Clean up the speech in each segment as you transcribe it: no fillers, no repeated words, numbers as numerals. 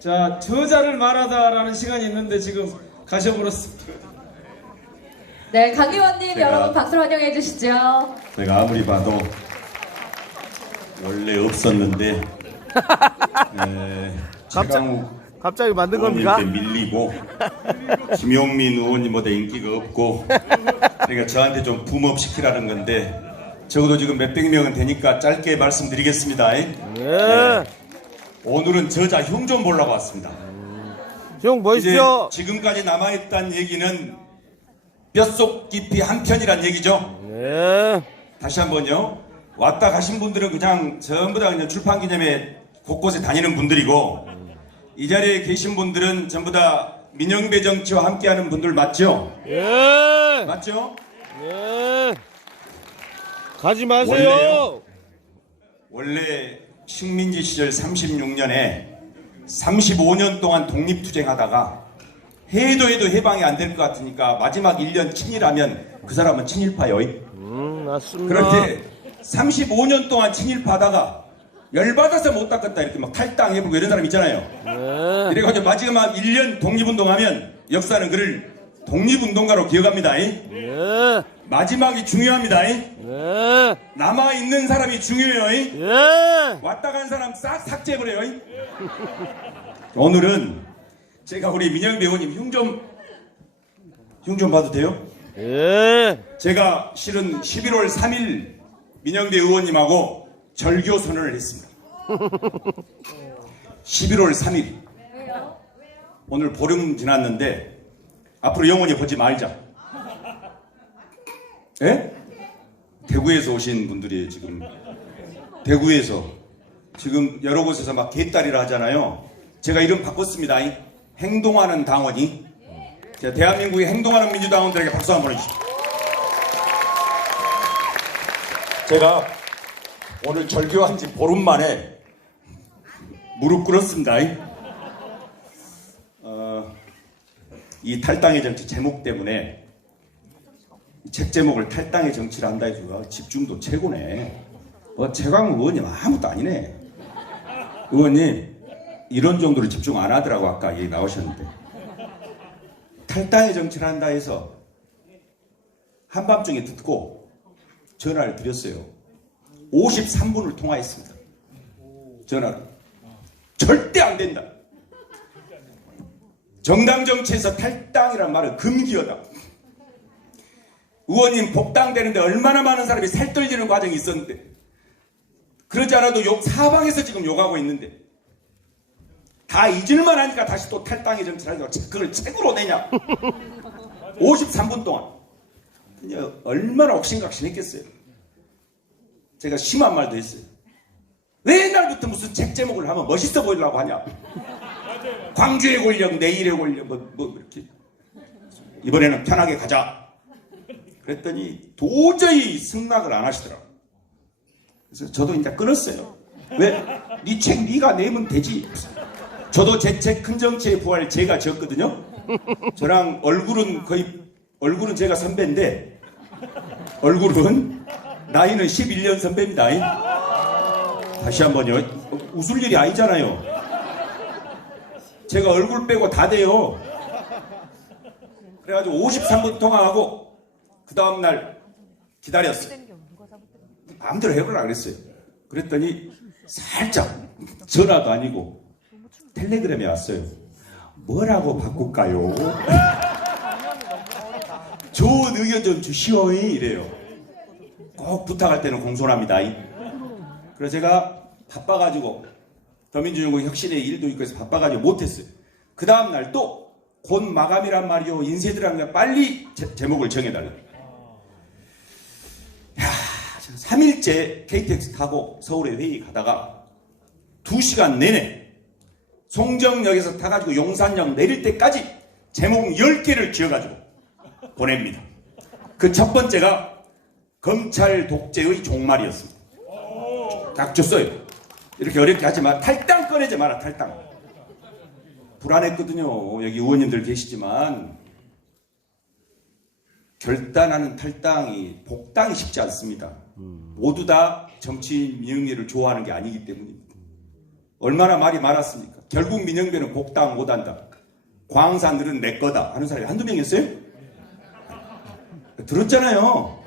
자, 저자를 말하다라는 시간이 있는데 지금 가셔버렸습니다. 네, 강 의원님 제가- 여러분 박수로 환영해 주시죠. 제가 아무리 봐도 원래 없었는데 최강욱 갑자기 만든 겁니까? 의원님께 밀리고 김용민 의원님보다 인기가 없고 그러니까 저한테 좀 붐업 시키라는 건데 적어도 지금 몇백 명은 되니까 짧게 말씀드리겠습니다. 네. 오늘은 저자 흉 좀 보려고 왔습니다. 형 이제 보십시오. 지금까지 남아있던 얘기는 뼛속 깊이 한 편이란 얘기죠. 네. 다시 한번요. 왔다 가신 분들은 그냥 전부 다 그냥 출판 기념회 곳곳에 다니는 분들이고 이 자리에 계신 분들은 전부 다 민영배 정치와 함께하는 분들 맞죠? 예. 맞죠? 예. 가지 마세요. 원래 식민지 시절 36년에 35년 동안 독립투쟁하다가 해도 해방이 안 될 것 같으니까 마지막 1년 친일하면 그 사람은 친일파요. 맞습니다. 그런데 35년 동안 친일파다가 열받아서 못 닦았다 이렇게 막 탈당해보고 이런 사람 있잖아요. 네. 이래가지고 마지막 1년 독립운동하면 역사는 그를 독립운동가로 기억합니다. 예. 마지막이 중요합니다. 예. 남아있는 사람이 중요해요. 예. 왔다 간 사람 싹 삭제해버려요. 오늘은 제가 우리 민영배 의원님 흉 좀 봐도 돼요? 예. 제가 실은 11월 3일 민영배 의원님하고 절교 선언을 했습니다. 11월 3일. 오늘 보름 지났는데 앞으로 영원히 보지 말자. 예? 대구에서 오신 분들이 지금 대구에서 지금 여러 곳에서 막 개딸이라 하잖아요. 제가 이름 바꿨습니다. 행동하는 당원이. 자, 대한민국의 행동하는 민주당원들에게 박수 한번 해주십시오. 제가 오늘 절교한 지 보름 만에 무릎 꿇었습니다. 이 탈당의 정치 제목 때문에 책 제목을 탈당의 정치를 한다 해서 집중도 최고네. 최강욱 의원님 아무것도 아니네. 의원님 이런 정도로 집중 안 하더라고. 아까 얘기 나오셨는데 탈당의 정치를 한다 해서 한밤중에 듣고 전화를 드렸어요. 53분을 통화했습니다. 전화를. 절대 안 된다. 정당 정치에서 탈당이란 말은 금기어다. 의원님 복당되는데 얼마나 많은 사람이 살떨리는 과정이 있었는데 그러지 않아도 사방에서 지금 욕하고 있는데 다 잊을만 하니까 다시 또 탈당의 정치를 하니까 그걸 책으로 내냐. 53분 동안 얼마나 옥신각신했겠어요. 제가 심한 말도 했어요. 왜 옛날부터 무슨 책 제목을 하면 멋있어 보이려고 하냐. 광주의 권력, 내일의 권력 뭐 이렇게 이번에는 편하게 가자. 그랬더니 도저히 승낙을 안 하시더라고요. 그래서 저도 이제 끊었어요. 왜? 네 책 네가 내면 되지. 저도 제 책 큰 정치의 부활 제가 지었거든요. 저랑 얼굴은 제가 선배인데 얼굴은 나이는 11년 선배입니다. 다시 한번요. 웃을 일이 아니잖아요. 제가 얼굴 빼고 다 돼요. 그래가지고 53분 통화하고 그 다음날 기다렸어요. 마음대로 해보려고 그랬어요. 그랬더니 살짝 전화도 아니고 텔레그램이 왔어요. 뭐라고 바꿀까요? 좋은 의견 좀 주시오 이래요. 꼭 부탁할 때는 공손합니다. 그래서 제가 바빠가지고 더민주연구 혁신의 일도 있고 해서 바빠가지고 못했어요. 그 다음날 또 곧 마감이란 말이요. 인쇄들한테 빨리 제목을 정해달라. 3일째 KTX 타고 서울에 회의 가다가 2시간 내내 송정역에서 타가지고 용산역 내릴 때까지 제목 10개를 지어가지고 보냅니다. 그 첫 번째가 검찰 독재의 종말이었습니다. 딱 줬어요. 이렇게 어렵게 하지 마. 탈당 꺼내지 마라. 탈당. 불안했거든요. 여기 의원님들 계시지만 결단하는 탈당이 복당이 쉽지 않습니다. 모두 다 정치인 민영배를 좋아하는 게 아니기 때문입니다. 얼마나 말이 많았습니까? 결국 민영배는 복당 못한다. 광산들은 내 거다 하는 사람이 한두 명이었어요? 들었잖아요.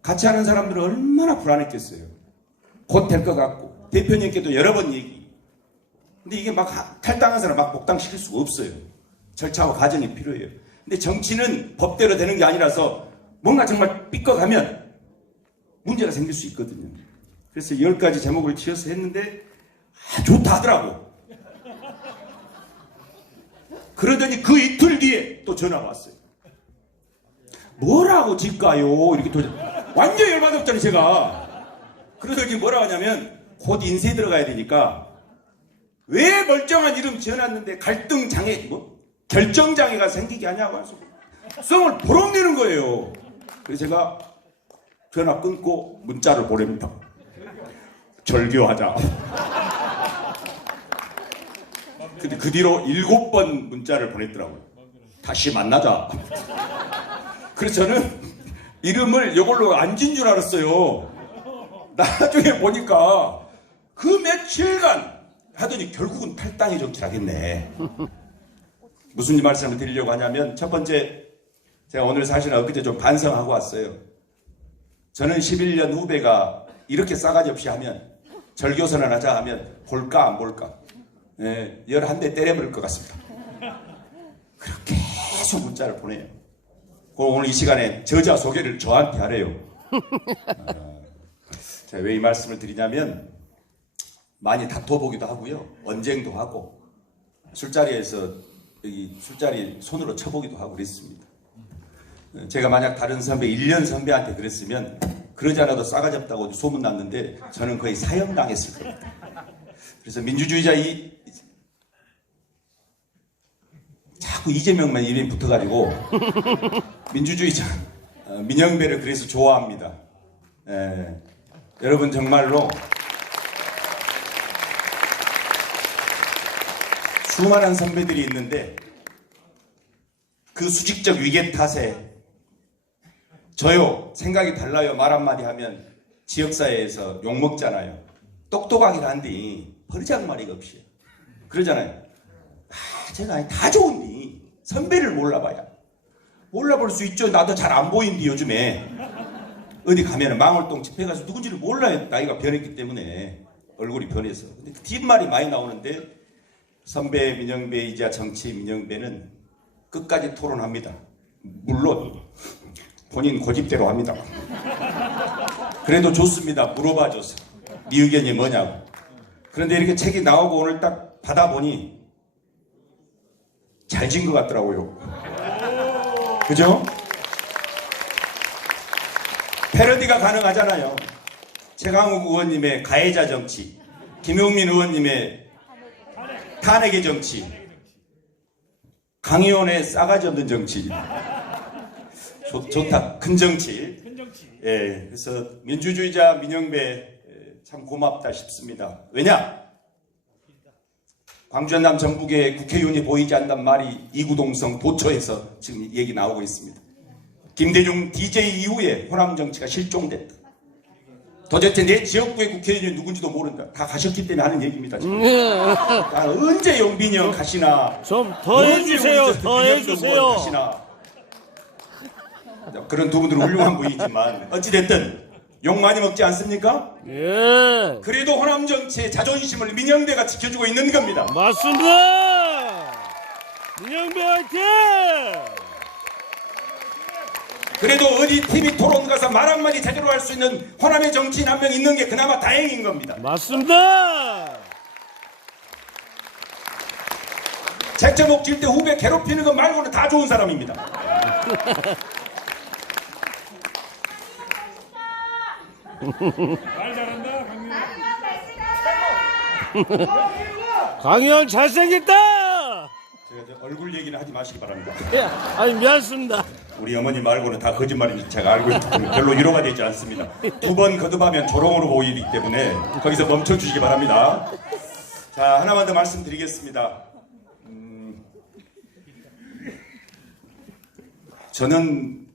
같이 하는 사람들은 얼마나 불안했겠어요. 곧 될 것 같고 대표님께도 여러 번 얘기. 근데 이게 막 탈당한 사람 막 복당시킬 수가 없어요. 절차와 과정이 필요해요. 근데 정치는 법대로 되는 게 아니라서 뭔가 정말 삐걱하면 문제가 생길 수 있거든요. 그래서 10가지 제목을 지어서 했는데 좋다 하더라고. 그러더니 그 이틀 뒤에 또 전화가 왔어요. 뭐라고 질까요? 이렇게 완전히 열받았더니 제가. 그러더니 뭐라고 하냐면 곧 인쇄 들어가야 되니까 왜 멀쩡한 이름 지어놨는데 갈등장애, 결정장애가 생기게 하냐고 해서 성을 보록 내는 거예요. 그래서 제가 전화 끊고 문자를 보냅니다. 절교하자. 근데 그 뒤로 7번 문자를 보냈더라고요. 다시 만나자. 그래서 저는 이름을 이걸로 안 진 줄 알았어요. 나중에 보니까 그 며칠간 하더니 결국은 탈당의 정치를 하겠네. 무슨 말씀을 드리려고 하냐면 첫 번째, 제가 오늘 사실 엊그제 좀 반성하고 왔어요. 저는 11년 후배가 이렇게 싸가지 없이 하면 절교선언 하자 하면 볼까 안 볼까 11대 때려버릴 것 같습니다. 그렇게 계속 문자를 보내요. 오늘 이 시간에 저자 소개를 저한테 하래요. 제가 왜 이 말씀을 드리냐면 많이 다퉈보기도 하고요. 언쟁도 하고 술자리에서 여기 술자리 손으로 쳐보기도 하고 그랬습니다. 제가 만약 다른 선배 1년 선배한테 그랬으면 그러지 않아도 싸가지 없다고 소문 났는데 저는 거의 사형당했을 겁니다. 그래서 민주주의자 자꾸 이재명만 이름이 붙어가지고 민주주의자 민영배를 그래서 좋아합니다. 여러분 정말로 수많은 선배들이 있는데 그 수직적 위계 탓에 저요 생각이 달라요 말 한마디 하면 지역사회에서 욕먹잖아요. 똑똑하긴 한데 버리장머리가 없이 그러잖아요. 제가 다 좋은데 선배를 몰라봐야 몰라볼 수 있죠. 나도 잘 안 보인디 요즘에 어디 가면은 망월동 집회 가서 누군지를 몰라요. 나이가 변했기 때문에 얼굴이 변해서. 근데 뒷말이 많이 나오는데 선배 민영배이자 정치 민영배는 끝까지 토론합니다. 물론 본인 고집대로 합니다. 그래도 좋습니다. 물어봐줘서 네 의견이 뭐냐고. 그런데 이렇게 책이 나오고 오늘 딱 받아보니 잘 진 것 같더라고요. 그죠? 패러디가 가능하잖아요. 최강욱 의원님의 가해자 정치, 김용민 의원님의 탄핵의 정치, 강의원의 싸가지 없는 정치. 좋다. 큰 정치. 예, 그래서 민주주의자 민영배 참 고맙다 싶습니다. 왜냐? 광주 전남 전북의 국회의원이 보이지 않는 말이 이구동성 도처에서 지금 얘기 나오고 있습니다. 김대중 DJ 이후에 호남 정치가 실종됐다. 도대체 내 지역구의 국회의원이 누군지도 모른다. 다 가셨기 때문에 하는 얘기입니다. 지금. 언제 영빈이 형 가시나. 좀 더 해주세요. 더 해주세요. 가시나. 그런 두 분들은 훌륭한 분이지만 어찌됐든 욕 많이 먹지 않습니까? 예. 그래도 호남 정치의 자존심을 민영배가 지켜주고 있는 겁니다. 맞습니다. 민영배 화이팅! 그래도 어디 TV 토론 가서 말 한마디 제대로 할 수 있는 호남의 정치인 한 명 있는 게 그나마 다행인 겁니다. 맞습니다. 책제목 질 때 후배 괴롭히는 것 말고는 다 좋은 사람입니다. 말 잘한다 강의원 잘생겼다. 제가 얼굴 얘기는 하지 마시기 바랍니다. 예, 아니 미안합니다. 우리 어머니 말고는 다 거짓말인지 제가 알고 있기 때문에 별로 위로가 되지 않습니다. 2번 거듭하면 조롱으로 보이기 때문에 거기서 멈춰주시기 바랍니다. 자, 하나만 더 말씀드리겠습니다. 저는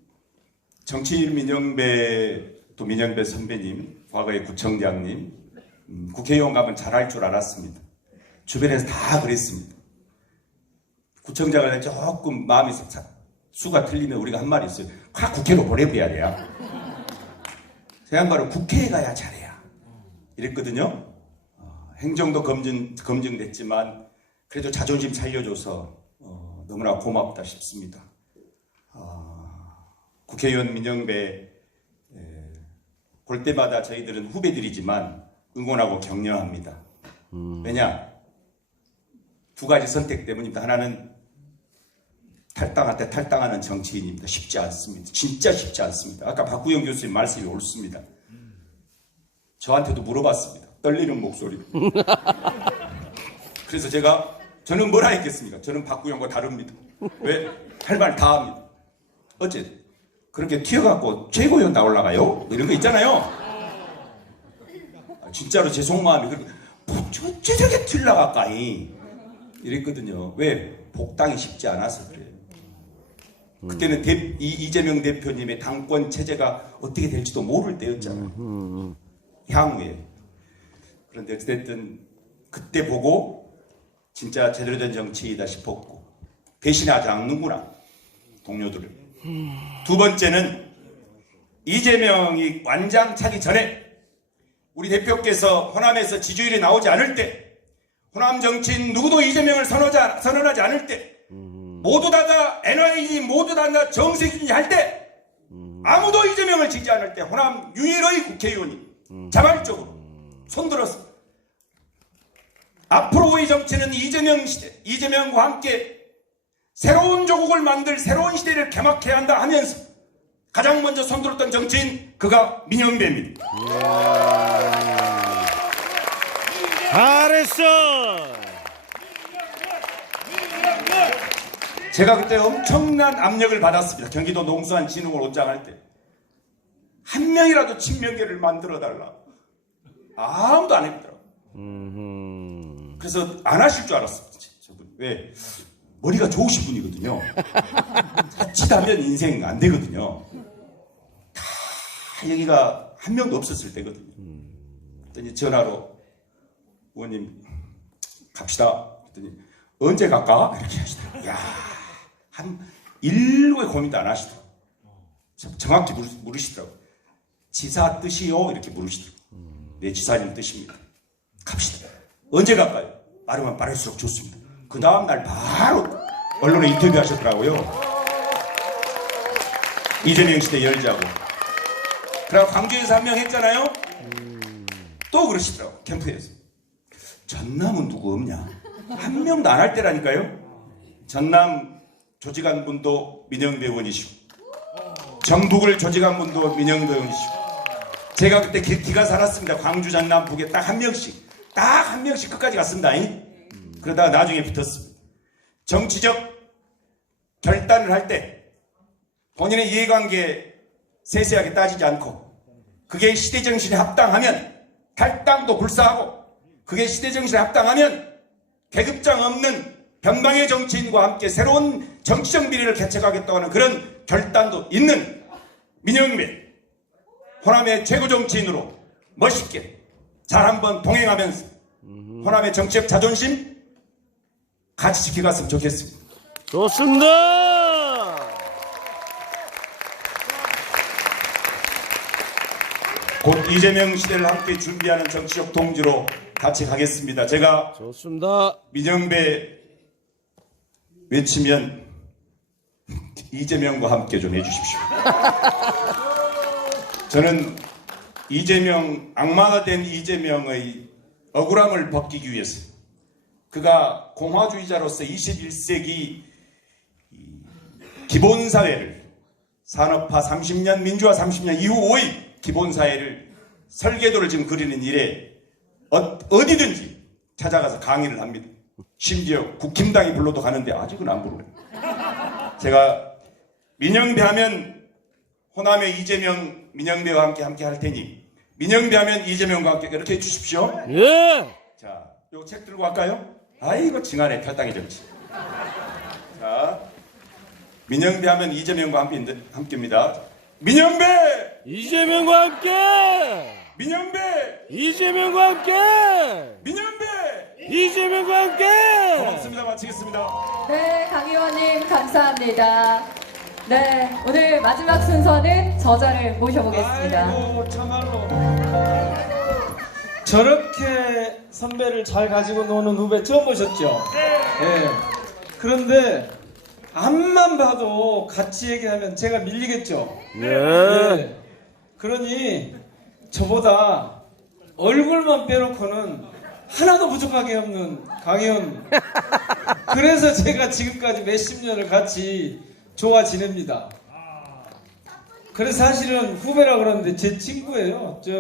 정치인 민영배, 또 민영배 선배님, 과거의 구청장님, 국회의원 가면 잘할 줄 알았습니다. 주변에서 다 그랬습니다. 구청장을 조금 마음이 수가 틀리면 우리가 한 말이 있어요. 확 국회로 보내버려야 돼요. 제 양반은 국회에 가야 잘해야 이랬거든요. 행정도 검증됐지만 그래도 자존심 살려줘서 너무나 고맙다 싶습니다. 국회의원 민영배 볼 때마다 저희들은 후배들이지만 응원하고 격려합니다. 왜냐? 두 가지 선택 때문입니다. 하나는 탈당할 때 탈당하는 정치인입니다. 쉽지 않습니다. 진짜 쉽지 않습니다. 아까 박구영 교수님 말씀이 옳습니다. 저한테도 물어봤습니다. 떨리는 목소리로. 그래서 저는 뭐라 했겠습니까? 저는 박구영과 다릅니다. 왜? 할 말 다 합니다. 어째 그렇게 튀어갖고 최고위원 나올라가요? 이런 거 있잖아요. 진짜로 제 속마음이 그렇게 저렇게 튀어나갈까이 이랬거든요. 왜? 복당이 쉽지 않아서 그래요. 그때는 이재명 대표님의 당권 체제가 어떻게 될지도 모를 때였잖아요. 향후에. 그런데 어쨌든 그때 보고 진짜 제대로 된 정치이다 싶었고 배신하지 않는구나 동료들을. 두 번째는 이재명이 완장 차기 전에 우리 대표께서 호남에서 지지율이 나오지 않을 때 호남 정치인 누구도 이재명을 선언하지 않을 때 모두 다 NYG 모두 다 정세균이 할 때 아무도 이재명을 지지 않을 때 호남 유일의 국회의원이 자발적으로 손들었어. 앞으로의 정치는 이재명 시대, 이재명과 함께 새로운 조국을 만들 새로운 시대를 개막해야 한다 하면서 가장 먼저 손들었던 정치인 그가 민영배입니다. 잘했어. 제가 그때 엄청난 압력을 받았습니다. 경기도 농수산진흥원 원장할 때. 한 명이라도 친명계를 만들어달라. 아무도 안 했더라고요. 그래서 안 하실 줄 알았습니다. 저분. 왜? 머리가 좋으신 분이거든요. 자칫하면 인생 안 되거든요. 다 여기가 한 명도 없었을 때거든요. 그랬더니 전화로 의원님 갑시다. 그랬더니 언제 갈까? 이렇게 하시더라고요. 야, 한 1초의 고민도 안 하시더라고요. 정확히 물으시더라고요. 지사 뜻이요? 이렇게 물으시더라고요. 네, 지사님 뜻입니다. 갑시다. 언제 갈까요? 빠르면 빠를수록 좋습니다. 그 다음날 바로 언론에 인터뷰 하셨더라고요. 이재명 시대 열자고. 그리고 광주에서 한 명 했잖아요. 또 그러시더라고요. 캠프에서. 전남은 누구 없냐? 한 명도 안 할 때라니까요. 전남 조직한 분도 민영배 의원이시고 전북을 조직한 분도 민영배 의원이시고 제가 그때 기가 살았습니다. 광주 전남 북에 딱 한 명씩 끝까지 갔습니다. 그러다가 나중에 붙었습니다. 정치적 결단을 할 때 본인의 이해관계 세세하게 따지지 않고 그게 시대정신에 합당하면 탈당도 불사하고 그게 시대정신에 합당하면 계급장 없는 변방의 정치인과 함께 새로운 정치적 미래를 개척하겠다고 하는 그런 결단도 있는 민영배 호남의 최고 정치인으로 멋있게 잘 한번 동행하면서 호남의 정치적 자존심 같이 지켜갔으면 좋겠습니다. 좋습니다. 곧 이재명 시대를 함께 준비하는 정치적 동지로 같이 가겠습니다. 제가 좋습니다. 민영배 외치면 이재명과 함께 좀 해주십시오. 저는 이재명, 악마가 된 이재명의 억울함을 벗기기 위해서 그가 공화주의자로서 21세기 기본사회를 산업화 30년, 민주화 30년 이후의 기본사회를 설계도를 지금 그리는 일에 어디든지 찾아가서 강의를 합니다. 심지어 국힘당이 불러도 가는데 아직은 안 부르네요. 제가 민영배 하면 호남의 이재명, 민영배와 함께 할 테니 민영배 하면 이재명과 함께 이렇게 해주십시오. 예. 자, 요 책 들고 갈까요? 아이고 징하네 탈당의 정치. 자, 민영배 하면 이재명과 함께입니다. 민영배! 이재명과 함께. 민영배 이재명과 함께! 민영배 이재명과 함께! 고맙습니다. 마치겠습니다. 네, 강 의원님 감사합니다. 네, 오늘 마지막 순서는 저자를 모셔보겠습니다. 아이고 참말로 저렇게 선배를 잘 가지고 노는 후배 처음 보셨죠? 네. 그런데 앞만 봐도 같이 얘기하면 제가 밀리겠죠? 네. 그러니 저보다 얼굴만 빼놓고는 하나도 부족하게 없는 강의원. 그래서 제가 지금까지 몇십 년을 같이 좋아 지냅니다. 그래서 사실은 후배라 그러는데 제 친구예요. 저